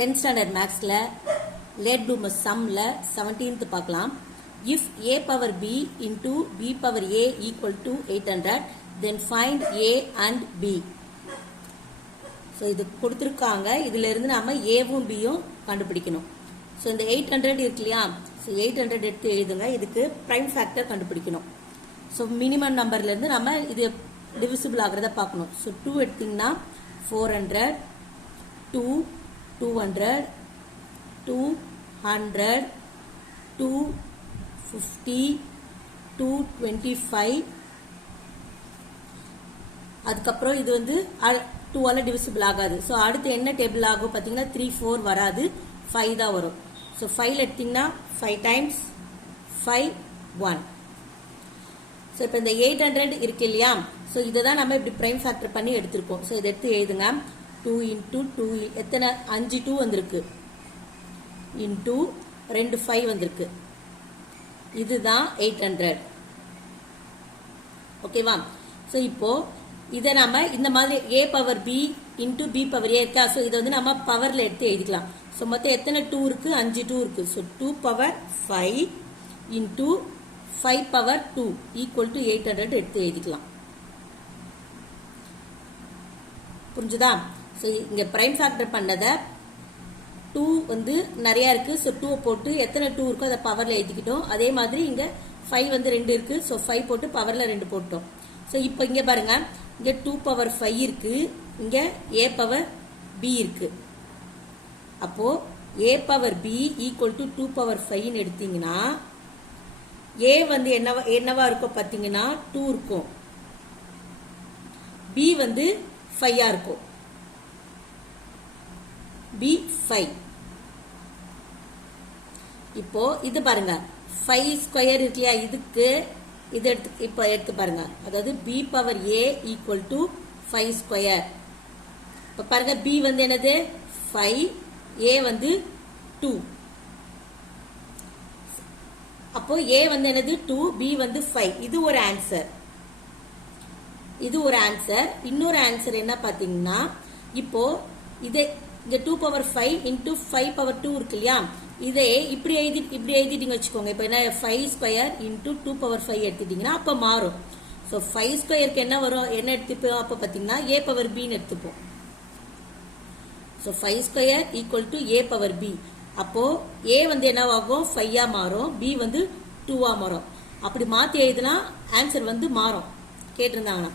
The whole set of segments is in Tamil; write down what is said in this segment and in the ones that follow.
10th standard mathsல லேட் டூமஸ் சம்ல 17th பார்க்கலாம். If a power b into b power a equal to 800, then find a and b. So இது கொடுத்திருக்காங்க. இதுல இருந்து நாம aவும் bயும் கண்டுபிடிக்கணும். So இந்த 800 இருக்கு இல்லையா? So 800 எடுத்து எழுதுங்க. இதுக்கு prime factor கண்டுபிடிக்கணும். So minimum நம்பர்ல இருந்து நாம இது divisible ஆகிறத பார்க்கணும். So 2 எடுத்தீங்கன்னா 400, 2, 200, 200, 250, 225. அதுக்கப்புறம் இது வந்து 2 ஆல டிவிசிபிள் ஆகாது. ஸோ அடுத்து என்ன டேபிள் ஆகும் பார்த்தீங்கன்னா 3, 4 வராது, 5 தான் வரும். ஸோ 5 எடுத்தீங்கன்னா 5 times 5, 1. ஸோ இப்போ இந்த 800 இருக்கு இல்லையா? ஸோ இதை தான் நம்ம இப்படி ப்ரைம் ஃபேக்டர் பண்ணி எடுத்திருக்கோம். ஸோ இதை எடுத்து எழுதுங்க. 2 into 2 எத்தனை 5 2 வந்திருக்கு, இன்டூ 2 5 வந்திருக்கு. இதுதான் 800. ஓகேவா? ஸோ இப்போ இதை நம்ம இந்த மாதிரி a power b into b power a இருக்கா? ஸோ இதை வந்து நம்ம பவர்ல எடுத்து எழுதிக்கலாம். ஸோ மொத்தம் எத்தனை 2 இருக்கு? 5 2 இருக்கு. So 2 power 5 into 5 power 2 equal to 800 எடுத்து எழுதிக்கலாம். புரிஞ்சுதா? ஸோ இங்க பிரைம் ஃபேக்டர் பண்ணத 2 வந்து நிறைய இருக்கு. ஸோ 2 போட்டு எத்தனை 2 இருக்கோ அதை பவர்ல எழுதிக்கிட்டோம். அதே மாதிரி இங்க 5 வந்து 2 இருக்கு. ஸோ 5 போட்டு பவர்ல 2 போட்டோம். ஸோ இப்போ இங்க பாருங்க, இங்க 2 பவர் 5 இருக்கு, இங்க a பவர் b இருக்கு. அப்போ a power b equal to 2 power 5 எடுத்தீங்கன்னா a வந்து என்னவா இருக்கும் பாத்தீங்கன்னா 2 இருக்கும், b வந்து 5 இருக்கும். b 5. இப்போ இது பாருங்க 5 ஸ்கொயர் இருக்கு இல்லையா? இதுக்கு இது எடுத்து பாருங்க. அதாவது b power a equal to 5 square. இப்ப பாருங்க b வந்து என்னது 5, a வந்து 2. அப்போ a வந்து என்னது 2, b வந்து 5. இது ஒரு ஆன்சர். இது ஒரு ஆன்சர். இன்னொரு ஆன்சர் என்ன பாத்தீங்கன்னா, இப்போ இது இங்க 2 பவர் 5 இன்டூ 5 பவர் 2 இருக்கு இல்லையா? இதே இப்படி எழுதிட்டீங்க வச்சுக்கோங்க. இப்போ என்ன 5 ஸ்கொயர் இன்டூ 2 பவர் 5 எடுத்துட்டீங்கன்னா அப்ப மாறும். ஸோ 5 ஸ்கொயருக்கு என்ன வரும், என்ன எடுத்துப்போம் அப்ப பாத்தீங்கன்னா a பவர் b எடுத்துப்போம். So 5 square equal to a power b. அப்போ a வந்து என்னவாகும் 5 மாறும், b வந்து 2 மாறும். அப்படி மாத்தி எழுதினா ஆன்சர் வந்து மாறும் கேட்டிருந்தாங்கன்னா.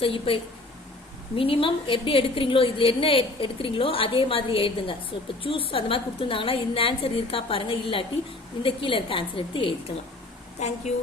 ஸோ இப்போ மினிமம் எப்படி எடுக்கிறீங்களோ, இதுல என்ன எடுக்கிறீங்களோ அதே மாதிரி எழுதுங்க. ஸோ இப்போ சூஸ் அந்த மாதிரி கொடுத்துருந்தாங்கன்னா இந்த ஆன்சர் இருக்கா பாருங்க, இல்லாட்டி இந்த கீழே இருக்க ஆன்சர் எடுத்து எழுதிக்கலாம். தேங்க்யூ.